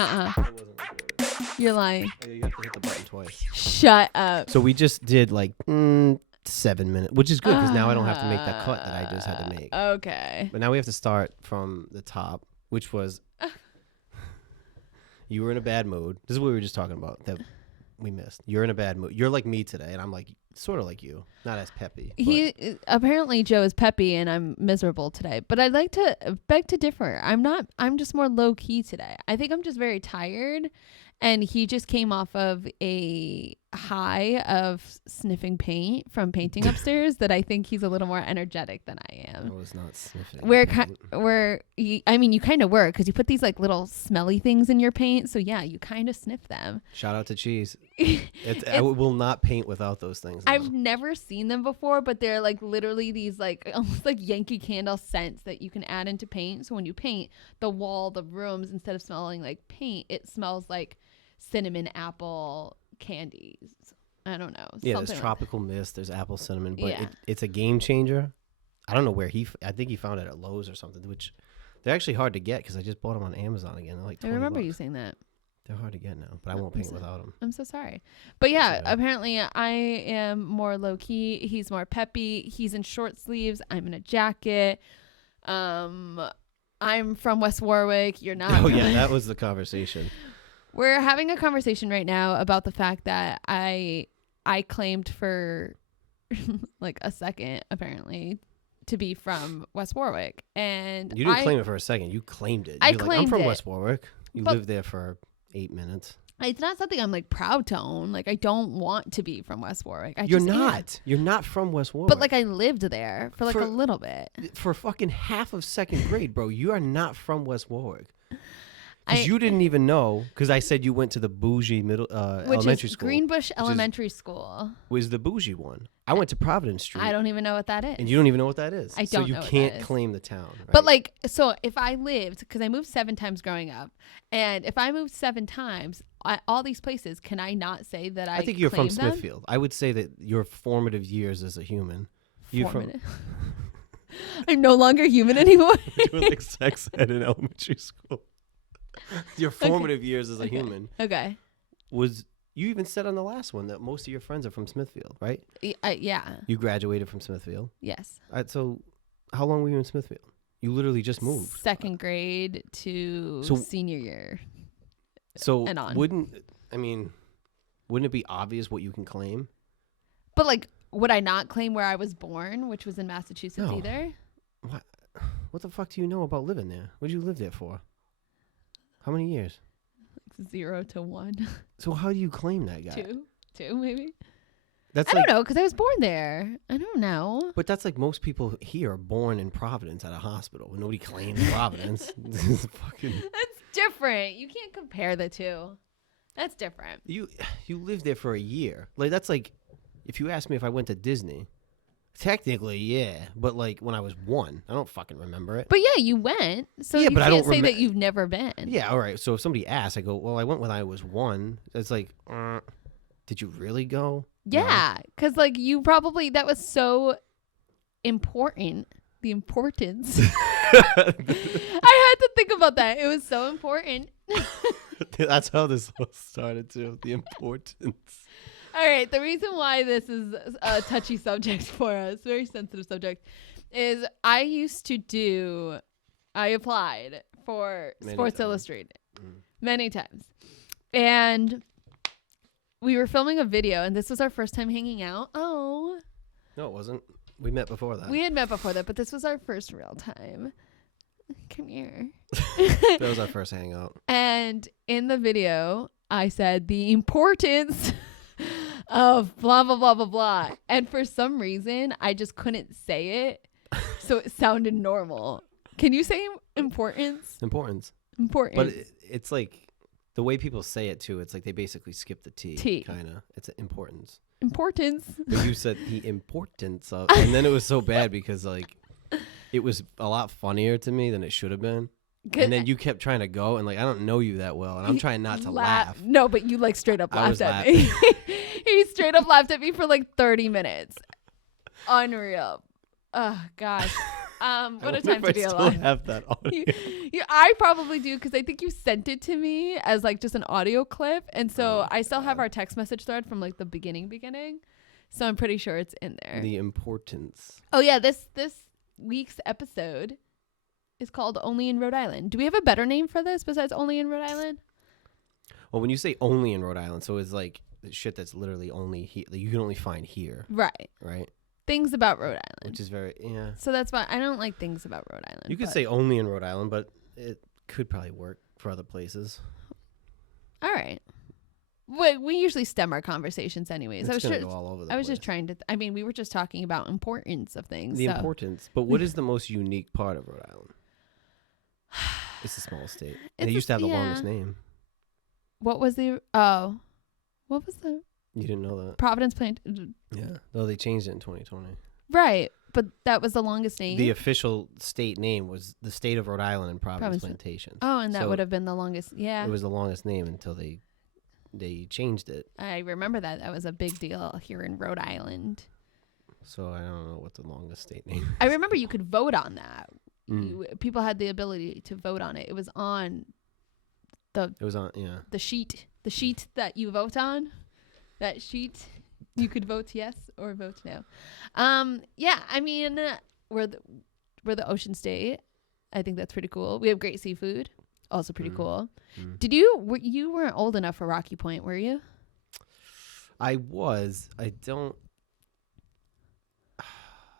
Nuh-uh. It wasn't recorded. You're lying. Oh, yeah, you have to hit the button twice. Shut up. So we just did like 7 minutes, which is good because now I don't have to make that cut that I just had to make. Okay. But now we have to start from the top, which was you were in a bad mood. This is what we were just talking about that we missed. You're in a bad mood. You're like me today, and I'm like sort of like you, not as peppy. Apparently Joe is peppy and I'm miserable today, but I'd like to beg to differ. I'm just more low key today. I think I'm just very tired, and he just came off of a high of sniffing paint from painting upstairs that I think he's a little more energetic than I am. I was not sniffing. I mean, you kind of were, because you put these like little smelly things in your paint. So yeah, you kind of sniff them. Shout out to Cheese. I will not paint without those things. No. I've never seen them before, but they're like literally these like almost like Yankee Candle scents that you can add into paint. So when you paint the wall, the rooms, instead of smelling like paint, it smells like cinnamon apple candies. I don't know. Yeah, there's tropical mist, there's apple cinnamon, but it's a game changer. I don't know where I think he found it at Lowe's or something, which they're actually hard to get because I just bought them on Amazon again. They're like $20. I remember you saying that. They're hard to get now, but I won't paint without them. I'm so sorry. But yeah, apparently I am more low key. He's more peppy. He's in short sleeves. I'm in a jacket. I'm from West Warwick. You're not. Oh yeah, that was the conversation. We're having a conversation right now about the fact that I claimed for like a second, apparently, to be from West Warwick. And you didn't claim it for a second. You claimed it. You're like, I'm from West Warwick. You lived there for 8 minutes. It's not something I'm like proud to own. Like, I don't want to be from West Warwick. You're not. You're not from West Warwick. But like, I lived there for like a little bit. For fucking half of second grade, bro. You are not from West Warwick. Because you didn't even know, because I said you went to the bougie elementary school. Greenbush Elementary School. Was the bougie one. I went to Providence Street. I don't even know what that is. And you don't even know what that is. I don't know So what you can't that is. claim the town. Right? But like, so if I lived, because I moved 7 times growing up, and if I moved 7 times, all these places, can I not say that I think you're from them? Smithfield. I would say that your formative years as a human. I'm no longer human anymore. Doing like sex ed in elementary school. Your formative years as a human. Okay. Was you even said on the last one that most of your friends are from Smithfield, right? Yeah. You graduated from Smithfield. Yes. All right, so how long were you in Smithfield? You literally just moved. Second grade to senior year. So and on. Wouldn't it be obvious what you can claim? But like, would I not claim where I was born, which was in Massachusetts either? What the fuck do you know about living there? What did you live there for? How many years? 0 to 1. So how do you claim that guy? 2 maybe. I don't know, because I was born there. I don't know. But that's like most people here are born in Providence at a hospital. Nobody claims Providence. That's different. You can't compare the two. That's different. You lived there for a year. Like that's like if you ask me if I went to Disney. Technically, yeah, but like when I was 1, I don't fucking remember it. But yeah, you went, so you can't say that you've never been. Yeah, all right. So if somebody asks, I go, well, I went when I was 1. It's like, did you really go? Yeah, because like you probably, that was so important. The importance. I had to think about that. It was so important. That's how this all started too. The importance. All right. The reason why this is a touchy subject for us, very sensitive subject, is I applied for Sports Illustrated many times. And we were filming a video, and this was our first time hanging out. Oh. No, it wasn't. We met before that. We had met before that, but this was our first real time. Come here. That was our first hangout. And in the video, I said the importance of blah, blah, blah, blah, blah. And for some reason, I just couldn't say it. So it sounded normal. Can you say importance? Importance. Importance. But it's like the way people say it too. It's like they basically skip the T. Kind of. It's importance. Importance. But you said the importance of, and then it was so bad because like it was a lot funnier to me than it should have been. And then you kept trying to go, and like I don't know you that well, and I'm trying not to laugh. No, but you like straight up laughed at me. He straight up laughed at me for like 30 minutes. Unreal. Oh gosh. What a time to be alive. I still have that audio. I probably do because I think you sent it to me as like just an audio clip, and so I still have our text message thread from like the beginning. So I'm pretty sure it's in there. The importance. Oh yeah, this week's episode is called Only in Rhode Island. Do we have a better name for this besides Only in Rhode Island? Well, when you say only in Rhode Island, so it's like shit that's literally only here. Like you can only find here. Right. Things about Rhode Island. Which is very, yeah. So that's why I don't like things about Rhode Island. You could say only in Rhode Island, but it could probably work for other places. All right. We usually stem our conversations anyways. It's going to go all over the place. I was just trying to, we were just talking about importance of things. The importance. But what is the most unique part of Rhode Island? It's the smallest state. They used to have the longest name. What was the You didn't know that? Providence plant. Yeah. No, they changed it in 2020. Right. But that was the longest name. The official state name was the state of Rhode Island and Providence Plantations. Oh, and that would have been the longest. Yeah. It was the longest name until they changed it. I remember that. That was a big deal here in Rhode Island. So I don't know what the longest state name is. I remember you could vote on that. People had the ability to vote on it. It was on the sheet that you vote on. That sheet, you could vote yes or vote no. Yeah, I mean, we're the ocean state. I think that's pretty cool. We have great seafood, also pretty cool. Did you weren't old enough for Rocky Point, were you? I was. I don't.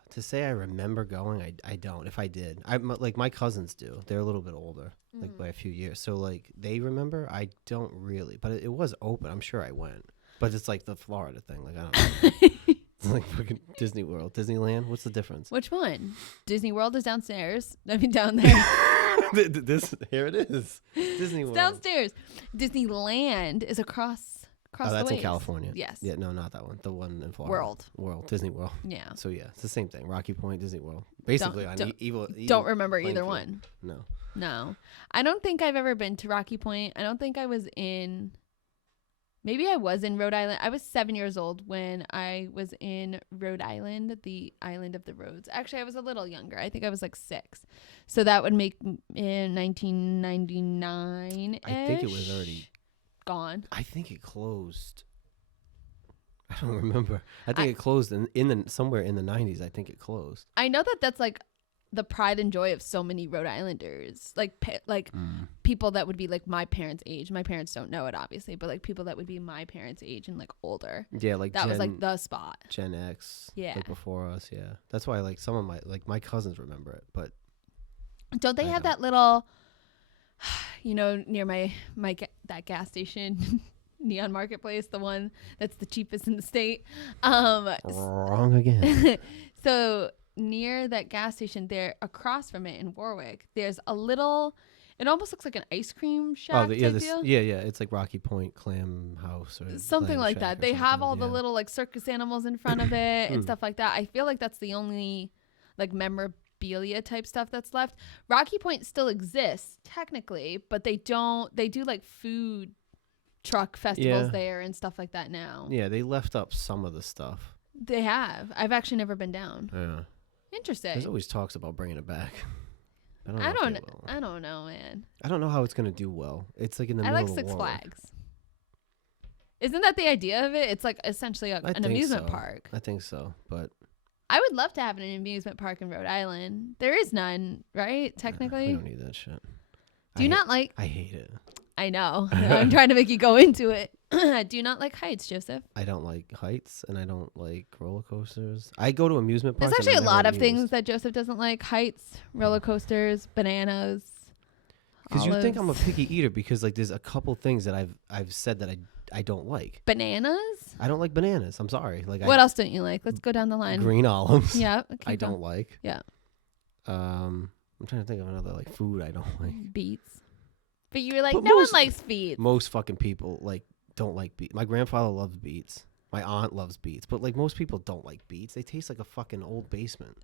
To say I remember going, I don't. If I did, like my cousins do. They're a little bit older, like by a few years. So like they remember. I don't really, but it was open. I'm sure I went. But it's like the Florida thing. Like I don't know. It's like fucking Disney World, Disneyland. What's the difference? Which one? Disney World is downstairs. I mean down there. Here it is. Disney World. Downstairs. Disneyland is across the that's ways. in California. Yes. Yeah, no, not that one. The one in Florida. World. Disney World. Yeah. So yeah, it's the same thing. Rocky Point, Disney World. Basically, don't remember either one. No. I don't think I've ever been to Rocky Point. I don't think I was in. Maybe I was in Rhode Island. I was 7 years old when I was in Rhode Island, the island of the roads. Actually, I was a little younger. I think I was like 6. So that would make in 1999. I think it was already gone. I think it closed. I don't remember. I think it closed in somewhere in the 90s. I think it closed. I know that's like the pride and joy of so many Rhode Islanders, like people that would be like my parents' age. My parents don't know it, obviously, but like people that would be my parents' age and like older. Yeah, like that was like the spot. Gen X. Yeah, like before us. Yeah, that's why like some of my cousins remember it, but don't they have that little, near my that gas station. Neon Marketplace, the one that's the cheapest in the state. Wrong again. So near that gas station there, across from it in Warwick, there's a little, it almost looks like an ice cream shack type deal. Yeah, it's like Rocky Point Clam House or something like that. They have all the little like circus animals in front of it and stuff like that. I feel like that's the only like memorabilia type stuff that's left. Rocky Point still exists technically, but they do like food truck festivals there and stuff like that now. Yeah, they left up some of the stuff. They have. I've actually never been down. Yeah. Interesting. There's always talks about bringing it back. I don't know, man. I don't know how it's gonna do well. It's like in the middle of the Six Flags. Isn't that the idea of it? It's like essentially an amusement park. I think so, but I would love to have an amusement park in Rhode Island. There is none, right? Technically. We don't need that shit. Do you not like? I hate it. I know. I'm trying to make you go into it. Do you not like heights, Joseph? I don't like heights, and I don't like roller coasters. I go to amusement parks. There's actually a lot of things that Joseph doesn't like: heights, roller coasters, bananas. Because you think I'm a picky eater because like there's a couple things that I've said that I don't like. Bananas? I don't like bananas. I'm sorry. Like what else don't you like? Let's go down the line. Green olives. Yeah. I don't like. Yeah. I'm trying to think of another like food I don't like. Beets. But you were like, no one likes beets. Most fucking people like don't like beets. My grandfather loves beets. My aunt loves beets. But like most people don't like beets. They taste like a fucking old basement.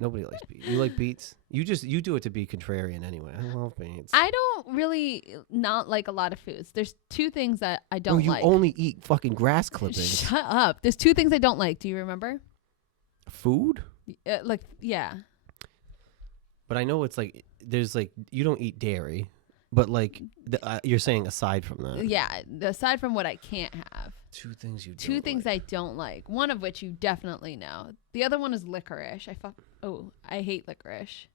Nobody likes beets. You like beets? You do it to be contrarian anyway. I love beets. I don't really not like a lot of foods. There's 2 things that I don't like. You only eat fucking grass clippings. Shut up. There's 2 things I don't like. Do you remember? Food? Like, yeah. But I know it's like there's like you don't eat dairy, but like you're saying aside from that. Yeah, aside from what I can't have. Two things you. Two things I don't like. One of which you definitely know. The other one is licorice. I hate licorice.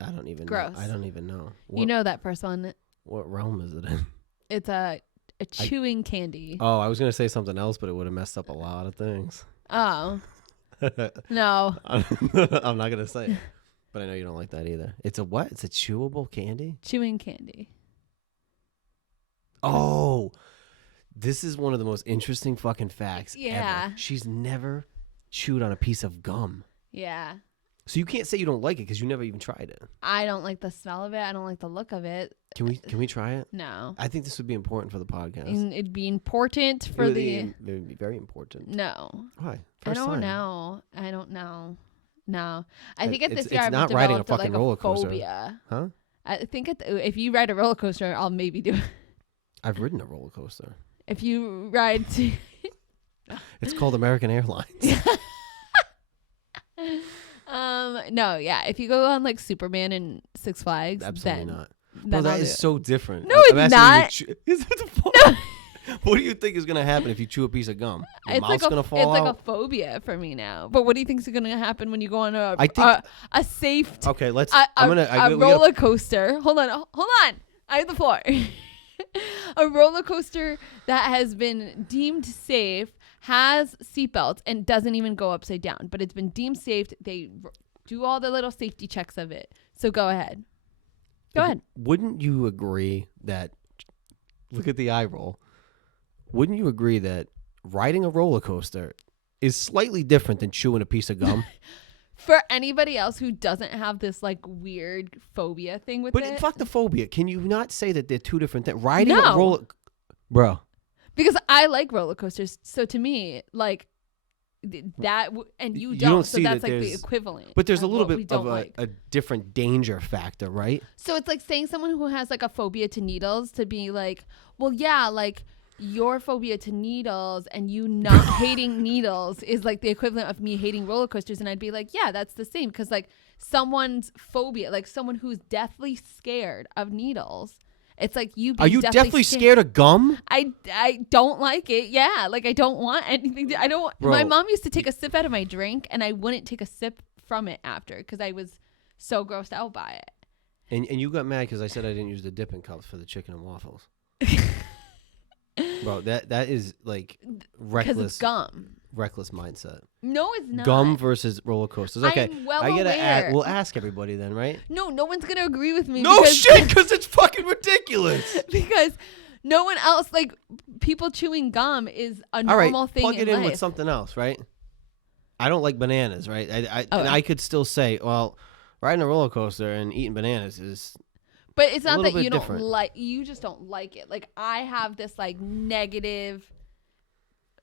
I don't even. Gross. I don't even know. You know that first one. What realm is it in? It's a chewing candy. Oh, I was gonna say something else, but it would have messed up a lot of things. Oh. No. I'm not gonna say it. But I know you don't like that either. It's a what? It's a chewable candy? Chewing candy. Oh, this is one of the most interesting fucking facts ever. She's never chewed on a piece of gum. Yeah. So you can't say you don't like it because you never even tried it. I don't like the smell of it. I don't like the look of it. Can we try it? No. I think this would be important for the podcast. And it'd be important for it would be very important. No. Why? I don't know. No. I think at this year I've not riding a developed fucking roller coaster. phobia. Huh? I think if you ride a roller coaster, I'll maybe do it. I've ridden a roller coaster. If you ride to... It's called American Airlines. No, yeah. If you go on like Superman and Six Flags, absolutely then, not. Then Bro, that is so different. No, it's not. No. What do you think is gonna happen if you chew a piece of gum? Your mouth's gonna fall out? It's like a phobia for me now. But what do you think is gonna happen when you go on a safe? Okay, let's. A roller coaster. Hold on. I have the floor. A roller coaster that has been deemed safe has seatbelts and doesn't even go upside down, but it's been deemed safe. They do all the little safety checks of it. So go ahead. Go ahead. Wouldn't you agree that? Look at the eye roll. Wouldn't you agree that riding a roller coaster is slightly different than chewing a piece of gum? For anybody else who doesn't have this like weird phobia thing with it. But fuck the phobia. Can you not say that they're two different things? Riding a roller... Bro. Because I like roller coasters. So to me, like that, and you don't. So that's like the equivalent. But there's a little bit of a different danger factor, right? So it's like saying someone who has like a phobia to needles to be like, well, yeah, like your phobia to needles and you not hating needles is like the equivalent of me hating roller coasters. And I'd be like, yeah, that's the same. Because like someone's phobia, like someone who's deathly scared of needles, it's like you being Are you deathly scared of gum? I don't like it. Yeah, like I don't want anything. I don't. Bro. My mom used to take a sip out of my drink and I wouldn't take a sip from it after because I was so grossed out by it. And you got mad because I said I didn't use the dipping cups for the chicken and waffles. Bro, that is like reckless. Because it's gum. Reckless mindset. No, it's not. Gum versus roller coasters. Okay, I'm well aware. We'll ask everybody then, right? No one's gonna agree with me. No shit, because it's fucking ridiculous. Because no one else, like people chewing gum, is a normal thing. Plug it in in life. with something else, right? I don't like bananas, right? And I could still say, well, riding a roller coaster and eating bananas is. But it's not that you different. don't like. You just don't like it. Like I have this like negative.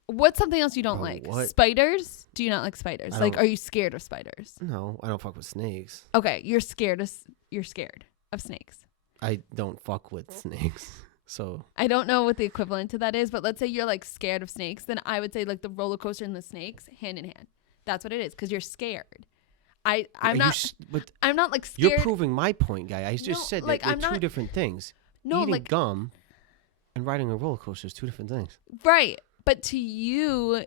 What's something else you don't like? What? Spiders? Do you not like spiders? Like, are you scared of spiders? No, I don't fuck with snakes. Okay, you're scared of snakes. I don't fuck with snakes. So I don't know what the equivalent to that is, but let's say you're like scared of snakes, then I would say like the roller coaster and the snakes hand in hand. That's what it is, because you're scared. I'm not like scared. You're proving my point, guy. I just said like, that they're two different things. No, eating like gum and riding a roller coaster is two different things. Right. But to you,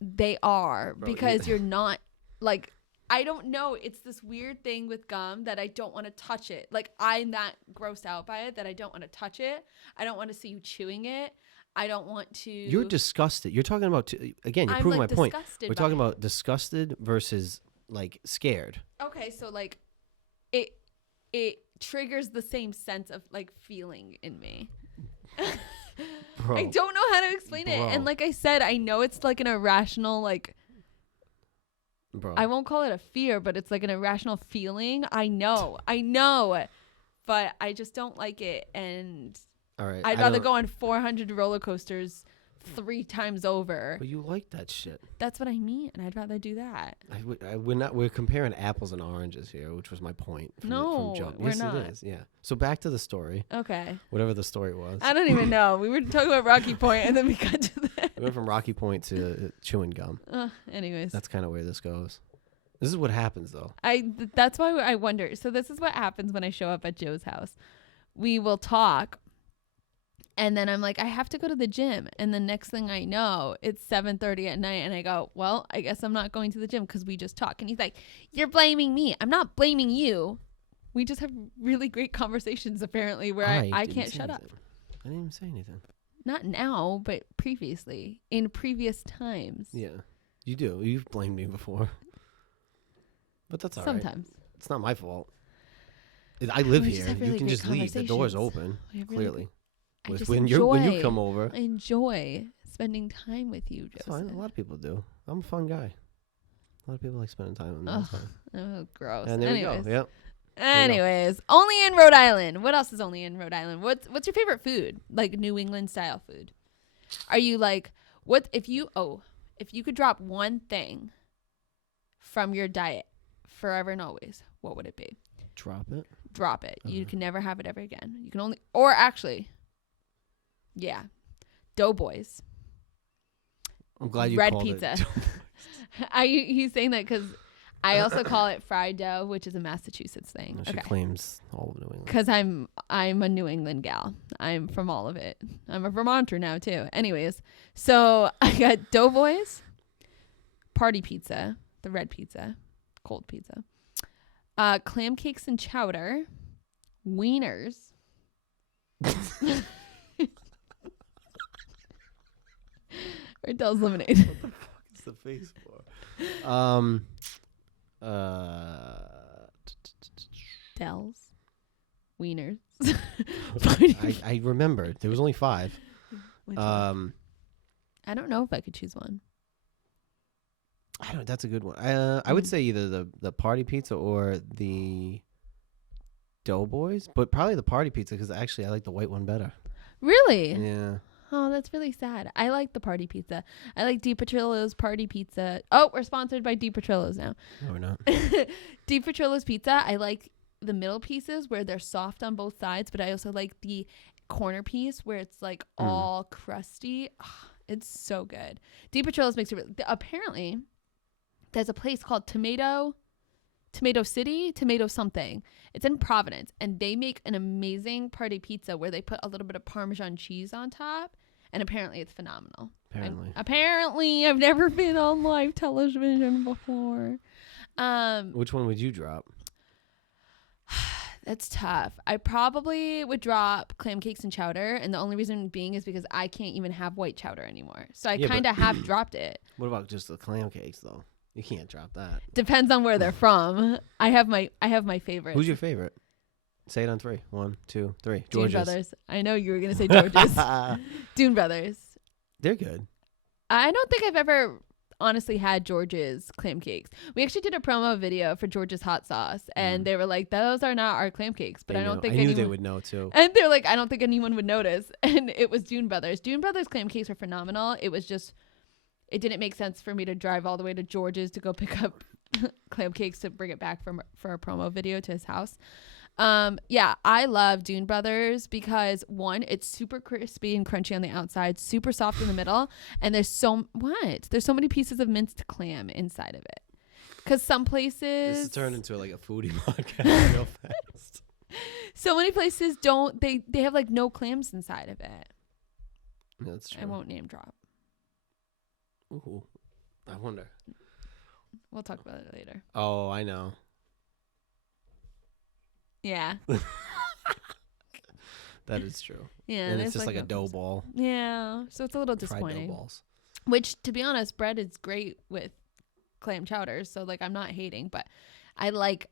they are. Bro, because you're not like, I don't know. It's this weird thing with gum that I don't want to touch it. Like I'm that grossed out by it that I don't want to touch it. I don't want to see you chewing it. I don't want to. You're disgusted. You're talking about, again, you're proving my point. We're talking about disgusted versus like scared. Okay. So like it triggers the same sense of like feeling in me. Bro, I don't know how to explain it. And like I said, I know it's like an irrational, like, bro. I won't call it a fear, but it's like an irrational feeling. I know. But I just don't like it. And all right, I'd rather go on 400 roller coasters 3 times over. But you like that shit. That's what I mean. And I'd rather do that. We're comparing apples and oranges here, which was my point. From jump. We're yes, not. It is. Yeah. So back to the story. Okay. Whatever the story was. I don't even know. We were talking about Rocky Point, and then we got to that. We went from Rocky Point to chewing gum. Anyways. That's kind of where this goes. This is what happens, though. That's why I wonder. So this is what happens when I show up at Joe's house. We will talk, and then I'm like, I have to go to the gym. And the next thing I know, it's 7:30 at night, and I go, well, I guess I'm not going to the gym because we just talk. And he's like, you're blaming me. I'm not blaming you. We just have really great conversations, apparently, where I can't shut up. I didn't even say anything. Not now, but previously, in previous times. Yeah, you do. You've blamed me before. But that's all right. Sometimes. It's not my fault. I live here. Really you can just leave. The door's open, clearly. When you come over. I enjoy spending time with you, Joseph. It's fine. A lot of people do. I'm a fun guy. A lot of people like spending time with me. Oh, gross. And there we go. Yep. Anyways, only in Rhode Island. What else is only in Rhode Island? What's your favorite food? Like New England style food? Are you like, what if you could drop one thing from your diet forever and always, what would it be? Drop it. Drop it. You can never have it ever again. You can only, or actually, yeah, Doughboys. I'm glad you Red called pizza. it. He's saying that because I also call it fried dough, which is a Massachusetts thing. She claims all of New England. Because I'm a New England gal. I'm from all of it. I'm a Vermonter now too. Anyways, so I got Doughboys, party pizza, the red pizza, cold pizza, clam cakes and chowder, wieners. Or Dell's lemonade. What the fuck is the face for? Dell's wieners. I remember there was only 5. I don't know if I could choose one. I don't. That's a good one. I would say either the party pizza or the Doughboys, but probably the party pizza because actually I like the white one better. Really? Yeah. Oh, that's really sad. I like the party pizza. I like DiPetrillo's party pizza. Oh, we're sponsored by DiPetrillo's now. No, we're not. DiPetrillo's pizza. I like the middle pieces where they're soft on both sides, but I also like the corner piece where it's like all crusty. Oh, it's so good. DiPetrillo's makes it really, apparently there's a place called Tomato City, Tomato something. It's in Providence, and they make an amazing party pizza where they put a little bit of Parmesan cheese on top, and apparently it's phenomenal. Apparently, I've never been on live television before. Which one would you drop? That's tough. I probably would drop clam cakes and chowder, and the only reason being is because I can't even have white chowder anymore. So I kind of have dropped it. What about just the clam cakes though? You can't drop that. Depends on where they're from. I have my favorite. Who's your favorite? Say it on 3. 1, 2, 3. George's. Dune Brothers. I know you were gonna say George's. Dune Brothers. They're good. I don't think I've ever honestly had George's clam cakes. We actually did a promo video for George's hot sauce, and they were like, "Those are not our clam cakes." But I don't think anyone, they would know too. And they're like, "I don't think anyone would notice." And it was Dune Brothers. Dune Brothers clam cakes were phenomenal. It was just. It didn't make sense for me to drive all the way to George's to go pick up clam cakes to bring it back for a promo video to his house. Yeah, I love Dune Brothers because one, it's super crispy and crunchy on the outside, super soft in the middle, and there's so many pieces of minced clam inside of it. Because some places this has turned into like a foodie podcast real fast. So many places don't. They have like no clams inside of it. That's true. I won't name drop. Ooh, I wonder. We'll talk about it later. Oh, I know. Yeah. That is true. Yeah. And it's just like a dough ball. Yeah. So it's a little disappointing. Fried dough balls. Which, to be honest, bread is great with clam chowder. So like I'm not hating, but I like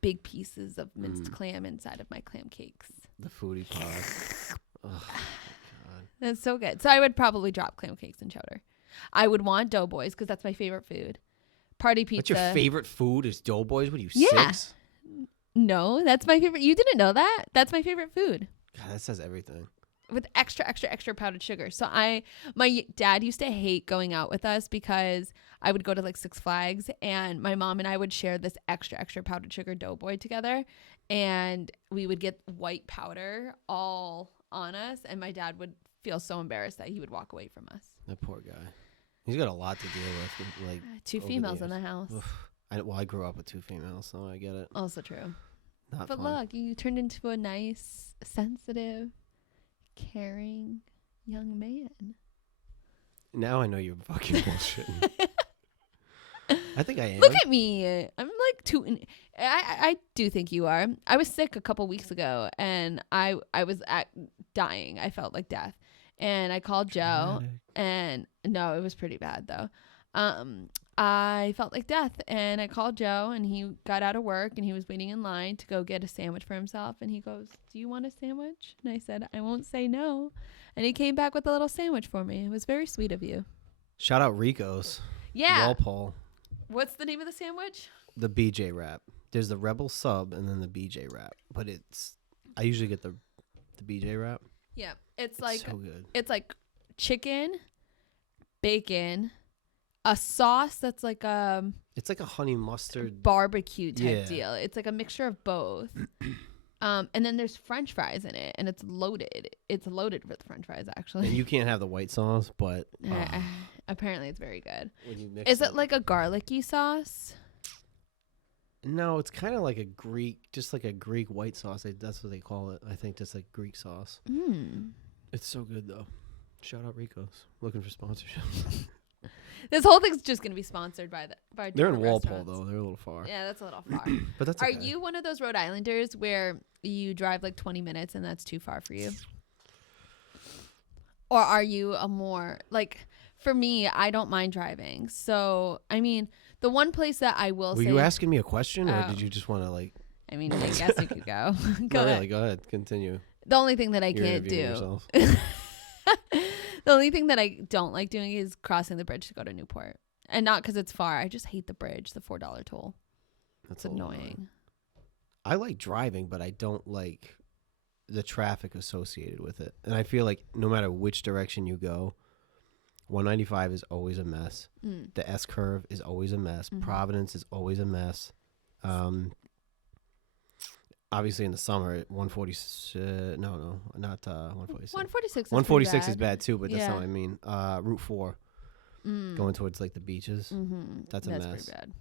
big pieces of minced clam inside of my clam cakes. The foodie pod. Oh, God. That's so good. So I would probably drop clam cakes and chowder. I would want Doughboys because that's my favorite food. Party pizza. That's your favorite food is Doughboys? What are you, 6? No, that's my favorite. You didn't know that? That's my favorite food. God, that says everything. With extra powdered sugar. So my dad used to hate going out with us because I would go to like Six Flags and my mom and I would share this extra powdered sugar Doughboy together, and we would get white powder all on us, and my dad would feel so embarrassed that he would walk away from us. That poor guy. He's got a lot to deal with. Like 2 females in the house. Oof. I grew up with 2 females, so I get it. Also true. Not But fun. look, you turned into a nice, sensitive, caring young man. Now I know you're fucking bullshitting. I think I am. Look at me. I'm like tooting. I do think you are. I was sick a couple weeks ago, and I was dying. I felt like death. And I called Joe, Dramatic. and no, it was pretty bad, though. I felt like death, and I called Joe, and he got out of work, and he was waiting in line to go get a sandwich for himself, and he goes, "Do you want a sandwich?" And I said, "I won't say no." And he came back with a little sandwich for me. It was very sweet of you. Shout out Rico's. Yeah. Walpole. What's the name of the sandwich? The BJ wrap. There's the Rebel sub and then the BJ wrap. But I usually get the BJ wrap. Yeah. It's like so good. it's like chicken, bacon, a sauce that's like It's like a honey mustard. barbecue type Yeah. deal. It's like a mixture of both. And then there's French fries in it, and it's loaded. It's loaded with French fries, actually. And you can't have the white sauce, but Apparently, it's very good. when you mix Is it like a garlicky sauce? No, it's kind of like a Greek, just like a Greek white sauce. That's what they call it. I think just like Greek sauce. It's so good though. Shout out Rico's. Looking for sponsorship. This whole thing's just gonna be sponsored by They're in different Walpole restaurants. though. They're a little far. Yeah, that's a little far. But that's Are okay. you one of those Rhode Islanders where you drive like 20 minutes and that's too far for you? Or are you a more like, for me, I don't mind driving. So, I mean, the one place that I will Were say. you asking me a question or Oh. did you just want to like? I mean, I guess you could go. Go No, ahead. really, go ahead. Continue. The only thing that I You're can't interviewing do. yourself. The only thing that I don't like doing is crossing the bridge to go to Newport. And not because it's far. I just hate the bridge, the $4 toll. That's It's a lot. annoying. I like driving, but I don't like the traffic associated with it. And I feel like no matter which direction you go, 195 is always a mess. The S curve is always a mess. Mhm. Providence is always a mess. Obviously in the summer, 146. No, not 146. 146 146 is bad too, but that's Yeah. not what I mean. Route 4 going towards like the beaches. That's a mess. pretty bad.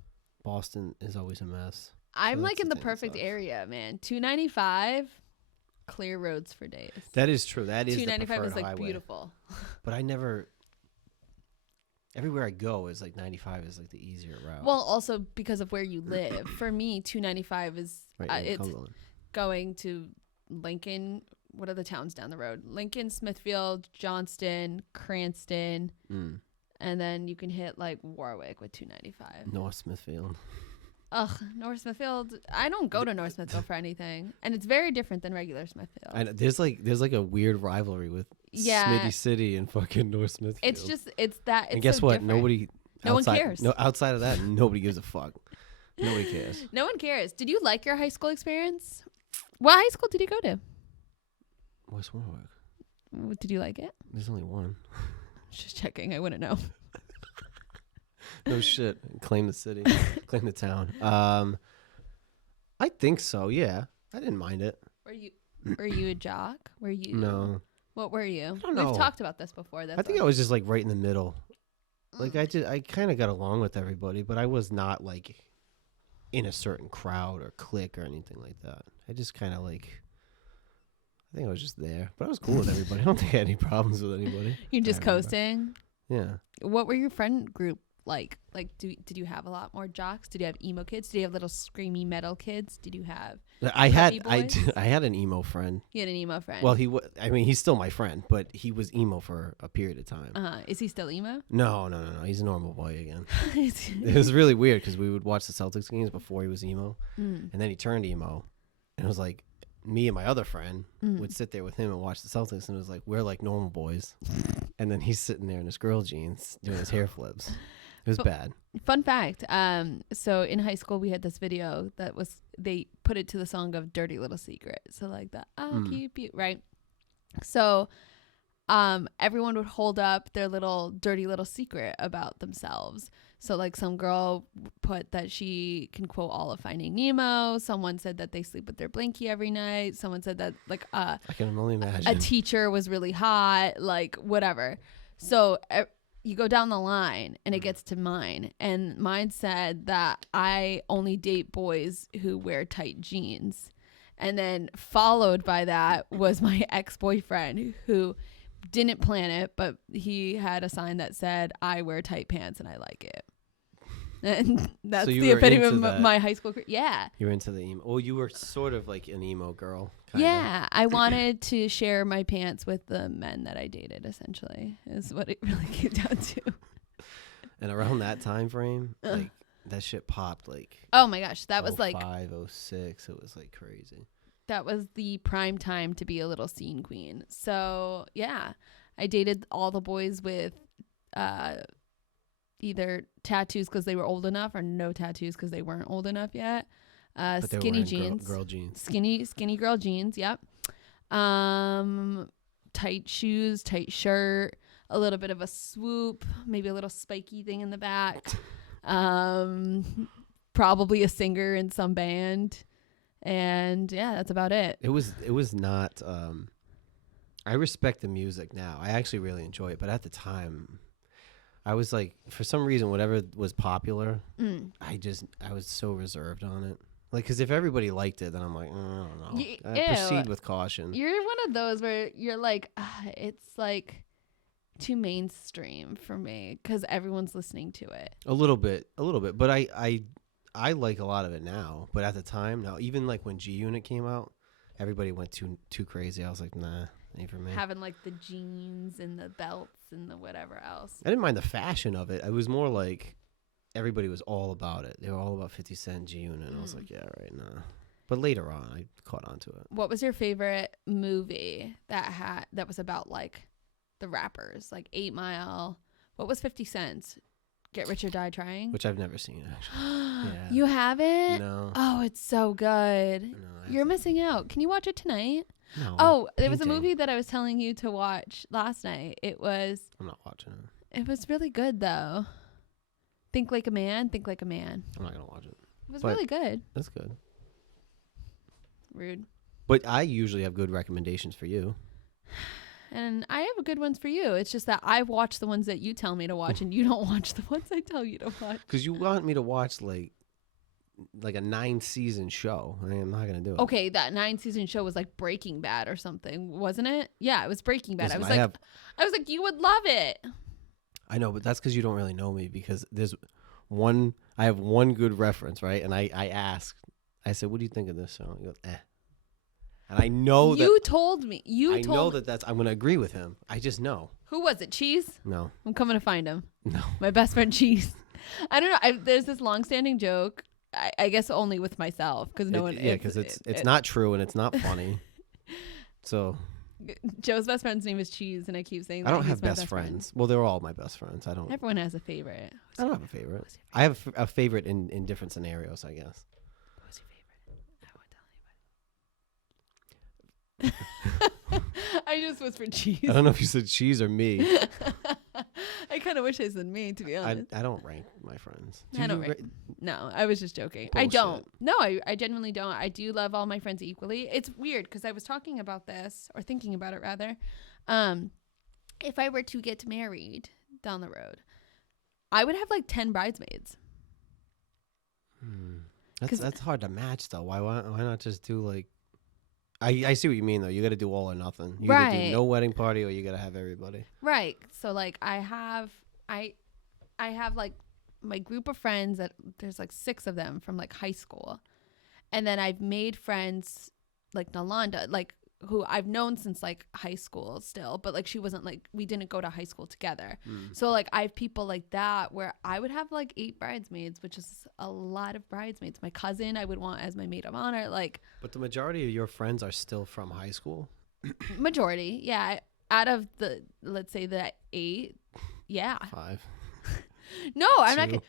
Boston is always a mess. I'm So like that's in the the thing that perfect sucks. area, man. 295, clear roads for days. That is true. That is the 295 preferred is like highway. beautiful. But I never. Everywhere I go is like 95 is like the easier route. Well, also because of where you live. For me, 295 is right, it's Cumberland. going to Lincoln. What are the towns down the road? Lincoln, Smithfield, Johnston, Cranston, and then you can hit like Warwick with 295. North Smithfield. Ugh, North Smithfield. I don't go to North Smithfield for anything, and it's very different than regular Smithfield. I know, there's like a weird rivalry with Smitty City and fucking North Smithfield. It's just it's that. It's and guess so what? different. Nobody. No one outside, cares. No, outside of that, nobody gives a fuck. Nobody cares. No one cares. Did you like your high school experience? What high school did you go to? West Warwick. Did you like it? There's only one. Just checking. I wouldn't know. No shit. Claim the city. Claim the town. I think so. Yeah, I didn't mind it. Were you a jock? Were you? No, What were you? don't know. We've talked about this before. I think I was just like right in the middle. Like I kind of got along with everybody, but I was not like in a certain crowd or clique or anything like that. I just kind of like. I think I was just there, but I was cool with everybody. I don't think I had any problems with anybody. You're just I remember. coasting. Yeah. What were your friend group like? Like, did you have a lot more jocks? Did you have emo kids? Did you have little screamy metal kids? Did you have? I had boys? I had an emo friend. You had an emo friend. Well, I mean, he's still my friend, but he was emo for a period of time. Is he still emo? No. He's a normal boy again. It was really weird because we would watch the Celtics games before he was emo, and then he turned emo, and it was like me and my other friend would sit there with him and watch the Celtics, and it was like we're like normal boys, and then he's sitting there in his girl jeans doing his hair flips. It was bad. Fun fact. So in high school we had this video that they put it to the song of Dirty Little Secret. So like the I'll keep you, right? So everyone would hold up their little dirty little secret about themselves. So like some girl put that she can quote all of Finding Nemo. Someone said that they sleep with their blankie every night. Someone said that like I can only imagine. a teacher was really hot, like whatever. So you go down the line and it gets to mine, and mine said that I only date boys who wear tight jeans. And then followed by that was my ex-boyfriend who didn't plan it, but he had a sign that said, I wear tight pants and I like it. And that's So you the were epitome into of that. my high school career. Yeah. You were into the emo. Well, you were sort of like an emo girl. Kinda. Yeah. I wanted to share my pants with the men that I dated, essentially, is what it really came down to. And around that time frame, like that shit popped like. Oh my gosh. That was like 05, 06. It was like crazy. that was the prime time to be a little scene queen. So yeah, I dated all the boys with either tattoos because they were old enough or no tattoos because they weren't old enough yet. But they were Skinny wearing jeans, girl jeans. skinny girl jeans. Yep. Tight shoes, tight shirt, a little bit of a swoop, maybe a little spiky thing in the back. Probably a singer in some band. And yeah, that's about it. It was not. I respect the music now. I actually really enjoy it, but at the time, I was like, for some reason, whatever was popular, I was so reserved on it. Like, because if everybody liked it, then I'm like, I don't know. Proceed with caution. You're one of those where you're like, it's like too mainstream for me because everyone's listening to it. A little bit. But I like a lot of it now. But at the time, no. Even like when G Unit came out, everybody went too crazy. I was like, nah, ain't for me. Having like the jeans and the belts and the whatever else. I didn't mind the fashion of it. It was more like everybody was all about it. They were all about 50 Cent, G Unit. And I was like, yeah, right, nah. But later on, I caught on to it. What was your favorite movie that was about like the rappers, like 8 Mile? What was 50 Cent's? Get Rich or Die Trying? Which I've never seen, actually. Yeah. You haven't? No. Oh, it's so good. No, You're missing out. Can you watch it tonight? No. Oh, there was a painting. movie that I was telling you to watch last night. I'm not watching it. It was really good though. Think Like a Man, Think Like a Man. I'm not going to watch it. It was But- really good. That's good. Rude. But I usually have good recommendations for you. And I have good ones for you. It's just that I watch the ones that you tell me to watch and you don't watch the ones I tell you to watch. Because you want me to watch like a 9-season show. I mean, I'm not going to do it. Okay, that 9-season show was like Breaking Bad or something, wasn't it? Yeah, it was Breaking Bad. Listen, I was like, you would love it. I know, but that's because you don't really know me, because I have one good reference, right? And I asked, I said, what do you think of this song? He goes, eh. And I know that. You told me. I know that I'm going to agree with him. I just know. Who was it? Cheese? No. I'm coming to find him. No. My best friend Cheese. I don't know. There's this long-standing joke. I guess only with myself because no one. Yeah, because it's not true and it's not funny. So. Joe's best friend's name is Cheese, and I keep saying I don't he's have my best friends. Well, they're all my best friends. I don't. Everyone has a favorite. I don't have a favorite. I have a favorite in different scenarios, I guess. Who's your favorite? I won't tell anybody. I just whispered Cheese. I don't know if you said cheese or me. I kind of wish I said me, to be honest. I don't rank my friends. I don't rank. No, I was just joking. Bullshit. I don't. No, I genuinely don't. I do love all my friends equally. It's weird because I was talking about this, or thinking about it rather. If I were to get married down the road, I would have like 10 bridesmaids. That's hard to match though. Why not just do like? I see what you mean though. You got to do all or nothing. You got to do no wedding party, or you got to have everybody. Right. So like I have like my group of friends that there's like 6 of them from like high school, and then I've made friends like Nalanda, like who I've known since like high school still, but like she wasn't like, we didn't go to high school together. So like I have people like that where I would have like 8 bridesmaids, which is a lot of bridesmaids. My cousin I would want as my maid of honor, like. But the majority of your friends are still from high school? Majority, yeah. Out of the, let's say the 8, yeah. 5. No, I'm 2. not kidding.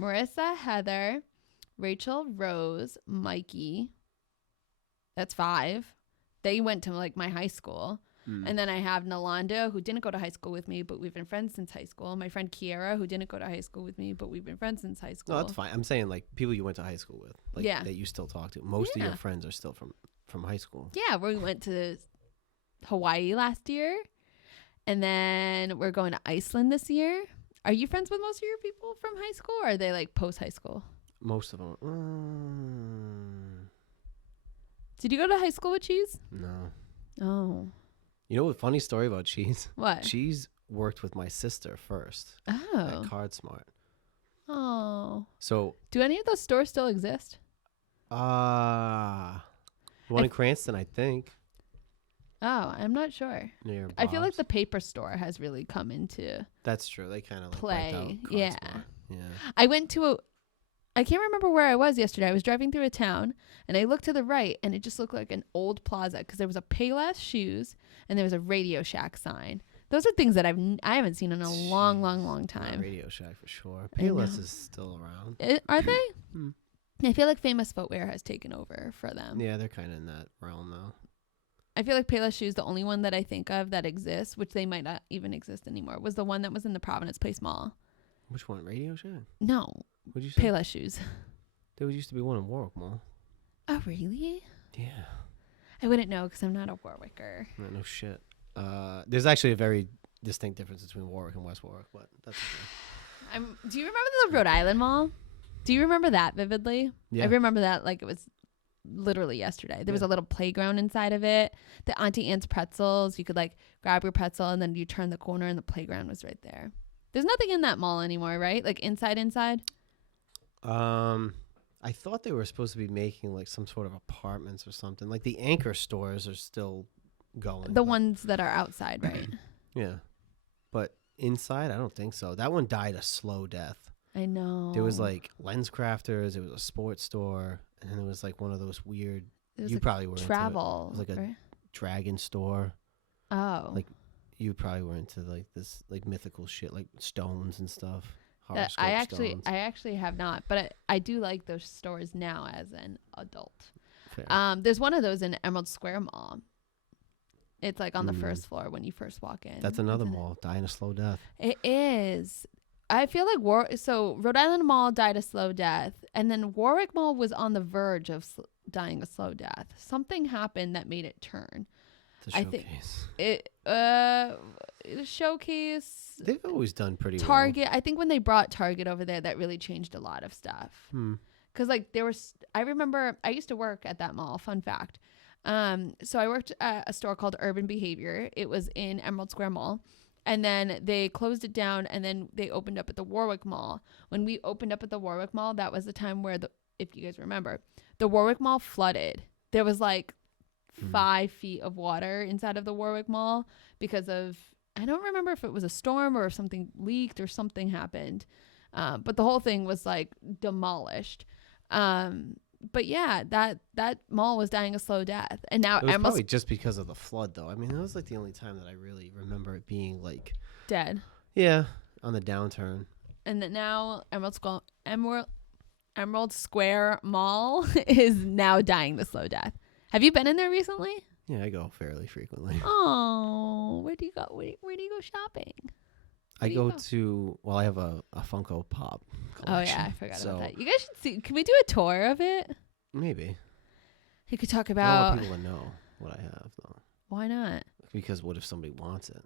Marissa, Heather, Rachel, Rose, Mikey. That's 5. They went to like my high school. And then I have Nalanda, who didn't go to high school with me, but we've been friends since high school. My friend Kiera, who didn't go to high school with me, but we've been friends since high school. No, that's fine. I'm saying like people you went to high school with, like that you still talk to. Most of your friends are still from high school. Yeah, we went to Hawaii last year. And then we're going to Iceland this year. Are you friends with most of your people from high school, or are they like post high school? Most of them. Did you go to high school with Cheese? No. Oh. You know what? Funny story about Cheese. What? Cheese worked with my sister first Oh. at CardSmart. Oh. So. Do any of those stores still exist? One in Cranston, I think. Oh, I'm not sure. Near I feel like Bob's. the paper store has really come into That's true. They kind of like play. wiped out Yeah. CardSmart. Yeah. I went to I can't remember where I was yesterday. I was driving through a town and I looked to the right and it just looked like an old plaza because there was a Payless Shoes and there was a Radio Shack sign. Those are things that I haven't seen in a long time. Radio Shack for sure. I know. Payless is still around. Are they? Hmm. I feel like Famous Footwear has taken over for them. Yeah, they're kind of in that realm though. I feel like Payless Shoes, the only one that I think of that exists, which they might not even exist anymore, was the one that was in the Providence Place Mall. Which one? Radio Shack? No, What'd you say? Payless Shoes. There used to be one in Warwick Mall. Oh, really? Yeah. I wouldn't know because I'm not a Warwicker. No shit. There's actually a very distinct difference between Warwick and West Warwick, but that's okay. Do you remember the Rhode Island Mall? Do you remember that vividly? Yeah. I remember that like it was literally yesterday. There was a little playground inside of it. The Auntie Anne's pretzels. You could like grab your pretzel and then you turn the corner and the playground was right there. There's nothing in that mall anymore, right? Like inside. I thought they were supposed to be making like some sort of apartments or something. Like the anchor stores are still going. The ones that are outside, right? Yeah. But inside, I don't think so. That one died a slow death. I know. There was like Lens Crafters, it was a sports store, and then there was like one of those weird, you like probably were travel. into it. It was like a right? dragon store. Oh. Like you probably were into like this like mythical shit, like stones and stuff. That Horoscope stones. I actually have not, but I do like those stores now as an adult. Fair. There's one of those in Emerald Square Mall. It's like on the first floor when you first walk in. That's another mall dying a slow death. It is. I feel like Rhode Island Mall died a slow death, and then Warwick Mall was on the verge of dying a slow death. Something happened that made it turn. The showcase. The showcase. They've always done pretty Target. I think when they brought Target over there, that really changed a lot of stuff. Because like I remember I used to work at that mall. Fun fact. So I worked at a store called Urban Behavior. It was in Emerald Square Mall. And then they closed it down, and then they opened up at the Warwick Mall. When we opened up at the Warwick Mall, that was the time where, if you guys remember, the Warwick Mall flooded. There was like 5 feet of water inside of the Warwick Mall because of, I don't remember if it was a storm or if something leaked or something happened. But the whole thing was like demolished. But yeah, that mall was dying a slow death, and now It was probably just because of the flood, though. I mean, that was like the only time that I really remember it being like dead. Yeah, on the downturn. And then now Emerald Square Mall is now dying the slow death. Have you been in there recently? Yeah, I go fairly frequently. Oh, where do you go? Where do you go shopping? I go to, well, I have a Funko Pop collection. Oh, yeah, I forgot about that. You guys should see. Can we do a tour of it? Maybe. You could talk I about. don't want people to know what I have, though. Why not? Because what if somebody wants it?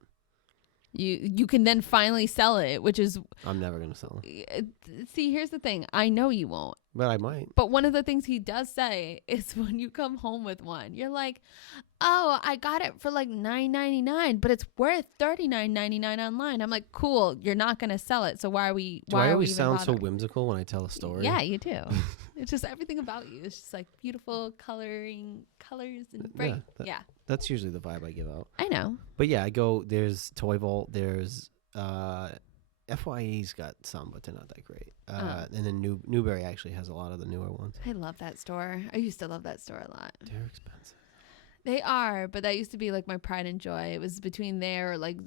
You can then finally sell it, which is. I'm never going to sell it. See, here's the thing. I know you won't. But I might. But one of the things he does say is when you come home with one, you're like, oh, I got it for like $9.99, but it's worth $39.99 online. I'm like, cool, you're not going to sell it. So why are we Do I always sound so whimsical when I tell a story? Yeah, you do. It's just everything about you. It's just like beautiful colors and bright. Yeah. That's usually the vibe I give out. I know. But yeah, I go, there's Toy Vault, there's FYE's got some, but they're not that great. And then Newberry actually has a lot of the newer ones. I love that store. I used to love that store a lot. They're expensive. They are, but that used to be like my pride and joy. It was between there or like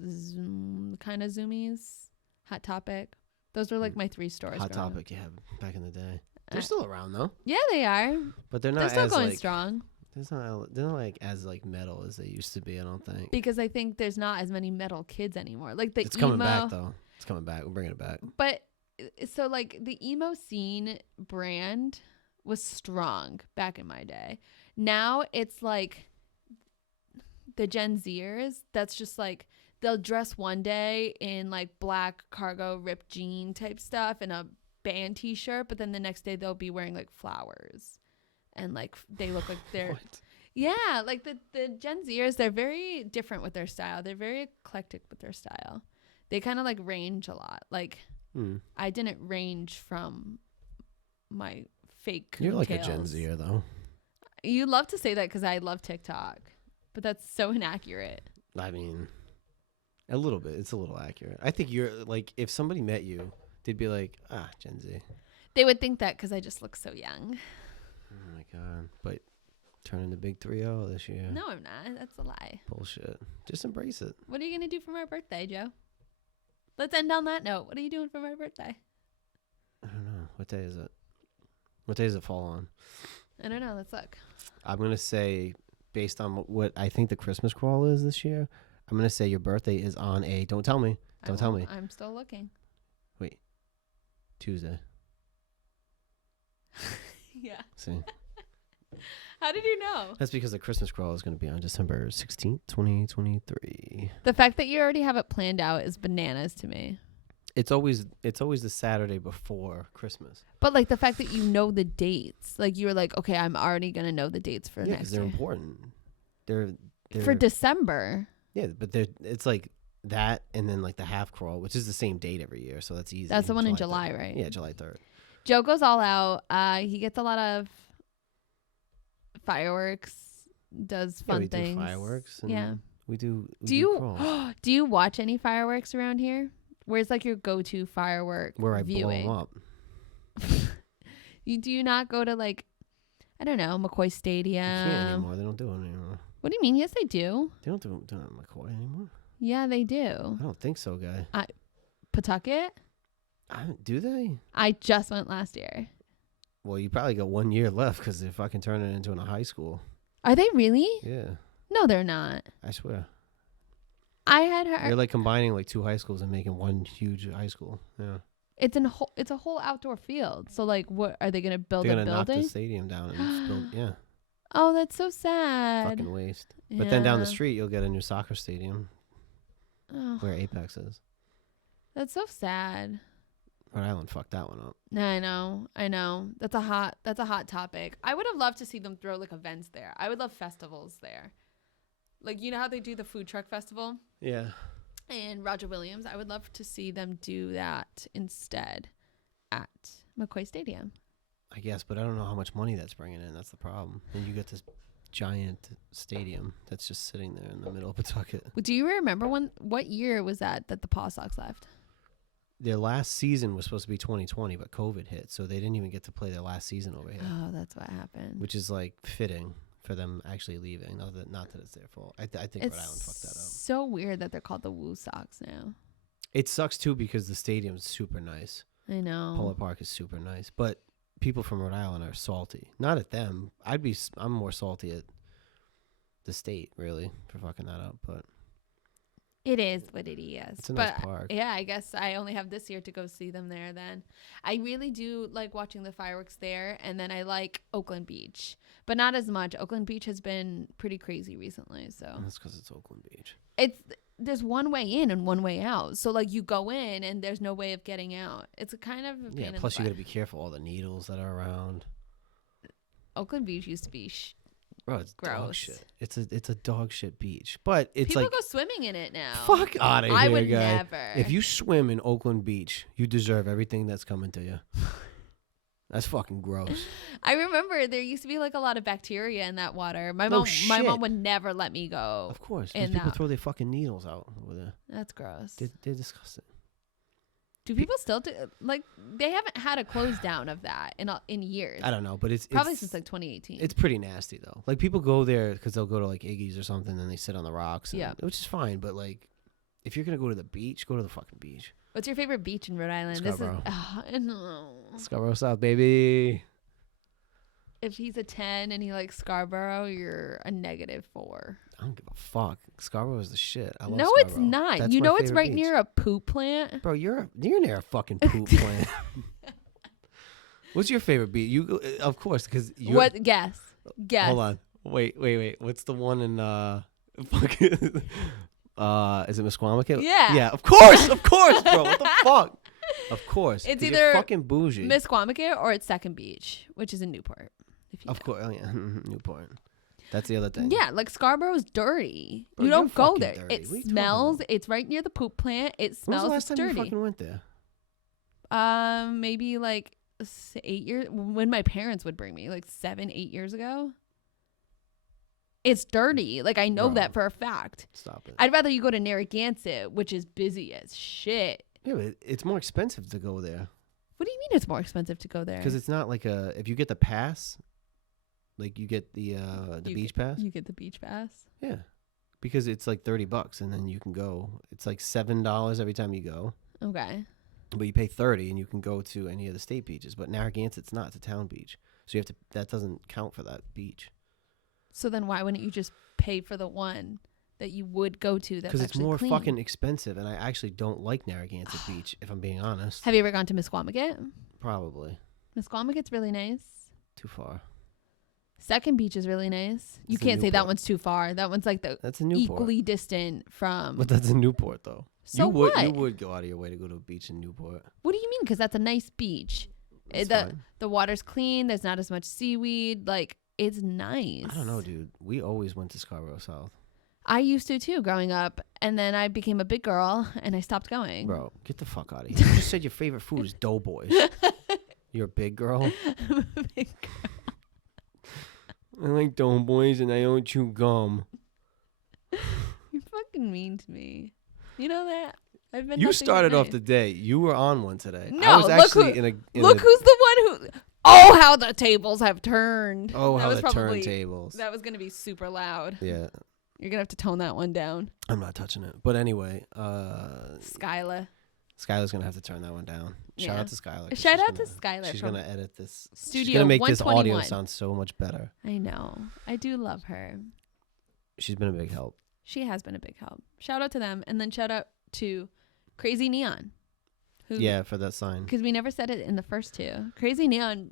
kind of Zoomies, Hot Topic. Those were like my 3 stores. Hot Topic, yeah, back in the day. They're still around though. Yeah, they are. But they're not. They're still as going like, strong. They're not like as like metal as they used to be. I don't think. Because I think there's not as many metal kids anymore. Like it's coming back though. It's coming back. We're bringing it back. But so like the emo scene brand was strong back in my day. Now it's like the Gen Zers. That's just like they'll dress one day in like black cargo ripped jean type stuff and a band t-shirt, but then the next day they'll be wearing like flowers and like they look like they're What? yeah, like the Gen Zers, they're very different with their style. They're very eclectic with their style. They kind of like range a lot. Like I didn't range from my fake You're like a coontails. Gen Zer though. You love to say that because I love TikTok, but that's so inaccurate. I mean, a little bit. It's a little accurate. I think you're like, if somebody met you, they'd be like, Gen Z. They would think that because I just look so young. Oh my God. But turning the big 3-0 this year. No, I'm not. That's a lie. Bullshit. Just embrace it. What are you going to do for my birthday, Joe? Let's end on that note. What are you doing for my birthday? I don't know. What day is it? What day does it fall on? I don't know. Let's look. I'm going to say, based on what I think the Christmas crawl is this year, I'm going to say your birthday is on a, don't tell me. Don't tell me. I'm still looking. Wait. Tuesday. Yeah. See? How did you know? That's because the Christmas crawl is going to be on December 16th, 2023. The fact that you already have it planned out is bananas to me. It's always the Saturday before Christmas. But like the fact that you know the dates, like you were like, okay, I'm already going to know the dates for Yeah, next because they're year. important. They're For December. Yeah, but it's like that and then like the half crawl, which is the same date every year, so that's easy. That's the one in July July, 3rd. right? Yeah, July 3rd. Joe goes all out. He gets a lot of fireworks, does fun we things. do fireworks. And yeah. We do Do you watch any fireworks around here? Where's like your go-to firework where I viewing? blow 'em up. Do you not go to like, I don't know, McCoy Stadium? You can't anymore. They don't do it anymore. What do you mean? Yes, they do. They don't do it at McCoy anymore. Yeah, they do. I don't think so, guy. Pawtucket? Do they? I just went last year. Well, you probably got 1 year left because if I can turn it into a high school. Are they really? Yeah, No, they're not. I swear. I had her. They're like combining like 2 high schools and making one huge high school. Yeah. It's a whole outdoor field. So like, what are they gonna build They're a gonna knock the building? stadium down and just build. Yeah. Oh, that's so sad. Fucking waste. But then down the Yeah. street, you'll get a new soccer stadium Oh, where Apex is. that's so sad. Rhode Island fucked that one up. No, I know. That's a hot topic. I would have loved to see them throw like events there. I would love festivals there. Like, you know how they do the food truck festival Yeah. in Roger Williams? I would love to see them do that instead at McCoy Stadium. I guess, but I don't know how much money that's bringing in. That's the problem. And you get this giant stadium that's just sitting there in the middle of Pawtucket. Well, do you remember what year was that the Paw Sox left? Their last season was supposed to be 2020, but COVID hit, so they didn't even get to play their last season over here, Oh, that's what happened. which is like fitting for them actually leaving. Not that it's their fault. I think It's Rhode Island fucked that up. so weird that they're called the Woo Sox now. It sucks too because the stadium's super nice. I know. Polar Park is super nice, but people from Rhode Island are salty. Not at them. I'm more salty at the state, really, for fucking that up. But It is what it is. it's a nice But park. yeah, I guess I only have this year to go see them there then. I really do like watching the fireworks there, and then I like Oakland Beach, but not as much. Oakland Beach has been pretty crazy recently, so That's because it's Oakland Beach. there's one way in and one way out. So like you go in and there's no way of getting out. It's a kind of a pain Yeah. in the Plus, you got to butt. be careful all the needles that are around. Oakland Beach used to be Bro, it's dog gross. shit. It's a dog shit beach, but it's people like go swimming in it now. fuck out of here, I would guy. never. If you swim in Oakland Beach, you deserve everything that's coming to you. That's fucking gross. I remember there used to be like a lot of bacteria in that water. My No mom shit. would never let me go. Of course, And those people that- throw their fucking needles out over there. That's gross. They're disgusting. Do people still do like they haven't had a close down of that in years? I don't know, but it's Probably since like 2018. It's pretty nasty though. Like people go there because they'll go to like Iggy's or something, and they sit on the rocks. And, Yeah. which is fine. But like, if you're gonna go to the beach, go to the fucking beach. What's your favorite beach in Rhode Island? Scarborough. No. Scarborough South, baby. If he's a 10 and he likes Scarborough, you're a -4. I don't give a fuck. Scarborough is the shit. I love No, it's Scarborough. not. That's You my know it's favorite right beach. near a poop plant. Bro, you're near a fucking poop plant. What's your favorite beach? You of course because you. What? Guess. Hold on. Wait. What's the one in fucking Is it Misquamicut? Yeah. Yeah, of course, bro. What the fuck? Of course. It's 'Cause either you're fucking bougie. Misquamicut or it's Second Beach, which is in Newport. If you Of course. Oh, yeah. Newport. That's the other thing. Yeah, like Scarborough's dirty. Bro, you you're don't go fucking there. dirty. It What are you talking smells. about? It's right near the poop plant. It When was smells. the It's last time dirty. you fucking went there? Maybe like 8 years when my parents would bring me, like 7, 8 years ago. It's dirty. Like I know Bro. that for a fact. Stop it. I'd rather you go to Narragansett, which is busy as shit. Yeah, but it's more expensive to go there. What do you mean it's more expensive to go there? Because it's not like if you get the pass, like you get the You beach pass. You get the beach pass. Yeah. Because it's like $30 and then you can go. It's like $7 every time you go. Okay. But you pay $30 and you can go to any of the state beaches. But Narragansett's not. It's a town beach. So you have to, that doesn't count for that beach. So then why wouldn't you just pay for the one that you would go to that's Because it's actually more clean? fucking expensive. And I actually don't like Narragansett Beach, if I'm being honest. Have you ever gone to Misquamicut? Probably. Misquamicut's really nice. Too far. Second Beach is really nice. You It's in can't say that Newport. one's too far. That one's like the That's in Newport. equally distant from. But that's in Newport, though. So you what? would go out of your way to go to a beach in Newport. What do you mean? Because that's a nice beach. It's the fine. the water's clean. There's not as much seaweed. Like it's nice. I don't know, dude. We always went to Scarborough South. I used to too growing up, and then I became a big girl and I stopped going. Bro, get the fuck out of here. You just said your favorite food is Doughboys. You're a big girl? I'm a big girl. I like Doughboys and I don't chew gum. You're fucking mean to me. You know that? I've been. You nothing but started off nice. the day. You were on one today. No, I was look actually who- in Look a, who's the one who. Oh, how the tables have turned. Oh, That how was the probably- turntables. That was gonna be super loud. Yeah, You're gonna have to tone that one down. I'm not touching it. But anyway, Skyla. Skylar's going to have to turn that one down. Shout Yeah. out to Skylar. 'cause Shout she's out to gonna- Skylar She's from going to edit this. She's Studio going to make this audio 121. sound so much better. I know. I do love her. She's been a big help. She has been a big help. Shout out to them, and then shout out to Crazy Neon. Who, Yeah, for that sign. because we never said it in the first two. Crazy Neon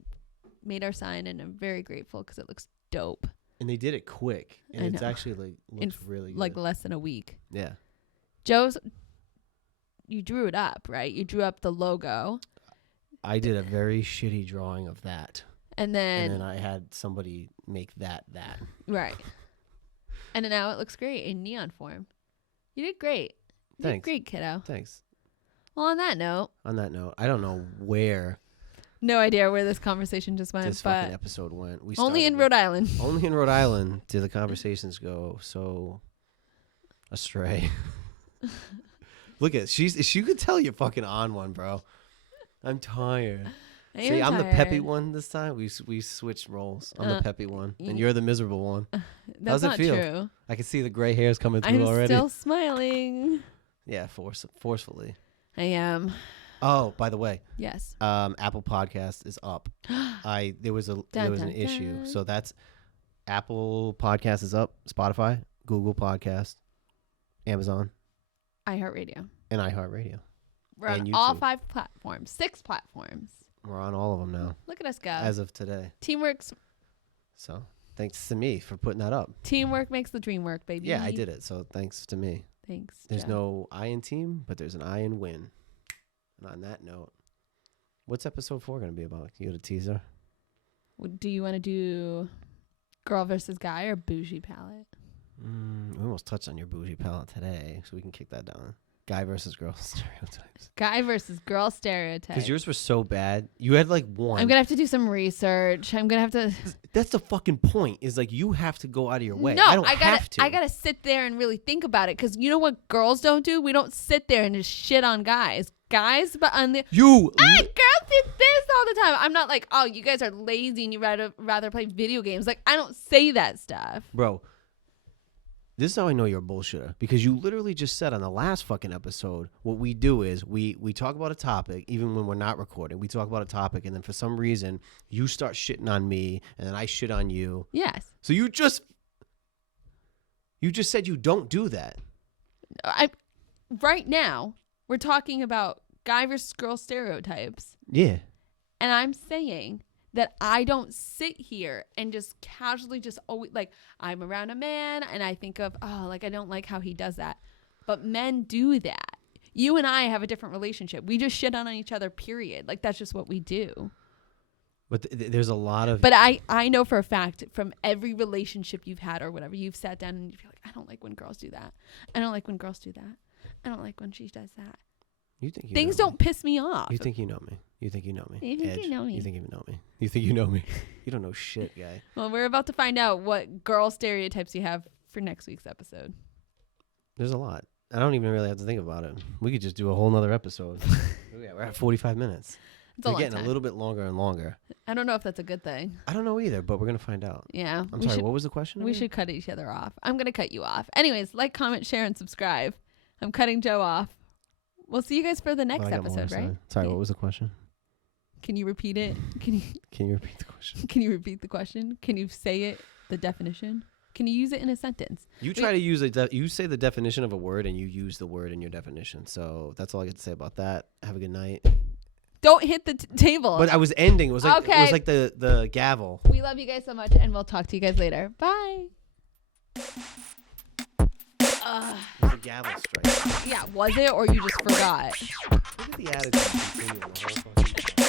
made our sign, and I'm very grateful because it looks dope. And they did it quick. And I it's know. actually like looks really good. Like less than a week. Yeah. Joe's, you drew it up, right? You drew up the logo, I did a very shitty drawing of that. and And then then I had somebody make that. right, and then now it looks great in neon form. You did great. You Thanks. did great, kiddo. Thanks. Well, on that note, On that note, I don't know where no idea where this conversation just went, this but fucking episode went. We only in started Rhode Island. Only in Rhode Island do the conversations go so astray. Look at she could tell you're fucking on one, bro. I'm tired. I See, am I'm the peppy tired. one this time. We switched roles. I'm Uh, the peppy one, and y- you're the miserable one. That's How's it not feel? true. I can see the gray hairs coming through I'm already. still smiling. Yeah, forcefully. I am. Oh, by the way, Yes. Apple Podcast is up. There was an dun, issue, dun. so that's Apple Podcast is up. Spotify, Google Podcast, Amazon, iHeartRadio. and iHeartRadio. We're on And all YouTube. 5 platforms, 6 platforms. We're on all of them now, Look at us go. as of today. Teamwork Thanks to me for putting that up. makes the dream work, baby. Yeah, I did it. So thanks to me. Thanks. There's Joe. no I in team, but there's an I in win. And on that note, what's episode 4 going to be about? You got a teaser? Do you want to do girl versus guy or bougie palette? We almost touched on your bougie palette today, so we can kick that down. Guy versus girl stereotypes. Guy versus girl stereotype. Because yours were so bad. You had like one. I'm gonna have to do some research. I'm gonna have to. That's the fucking point. Is like you have to go out of your way. No, I don't gotta. have to. I gotta sit there and really think about it. Because you know what girls don't do? We don't sit there and just shit on guys. Guys, but on the You. girls did this all the time. I'm not like, oh, you guys are lazy and you rather play video games. Like I don't say that stuff. Bro, this is how I know you're a bullshitter. Because you literally just said on the last fucking episode, what we do is we talk about a topic, even when we're not recording. We talk about a topic, and then for some reason, you start shitting on me, and then I shit on you. Yes. So you just said you don't do that. Right now, we're talking about guy versus girl stereotypes. Yeah. And I'm saying that I don't sit here and just casually just always like I'm around a man and I think of, oh, like I don't like how he does that. But men do that. You and I have a different relationship. We just shit on each other, period. Like, that's just what we do. But there's a lot of... But I know for a fact from every relationship you've had or whatever, you've sat down and you feel like, I don't like when girls do that. I don't like when girls do that. I don't like when she does that. You think you Things know don't piss me off. You think you know me. You think you know me. You think Edge. you know me. You think you know me. You think you know me. You don't know shit, guy. Well, we're about to find out what girl stereotypes you have for next week's episode. There's a lot. I don't even really have to think about it. We could just do a whole nother episode. We're at 45 minutes. It's We're getting a little bit longer and longer. I don't know if that's a good thing. I don't know either, but we're going to find out. Yeah. I'm sorry, what was the question? We should cut each other off. I'm going to cut you off. Anyways, like, comment, share, and subscribe. I'm cutting Joe off. We'll see you guys for the next episode, right? Sorry, what was the question? Can you repeat it? Can you repeat the question? Can you repeat the question? Can you say it, the definition? Can you use it in a sentence? You try to use you say the definition of a word and you use the word in your definition. So that's all I get to say about that. Have a good night. Don't hit the table. But I was ending. It was like okay. It was like the gavel. We love you guys so much, and we'll talk to you guys later. Bye. It was a gavel strike. Yeah, was it, or you just forgot? Look at the attitude continuing the whole fucking time.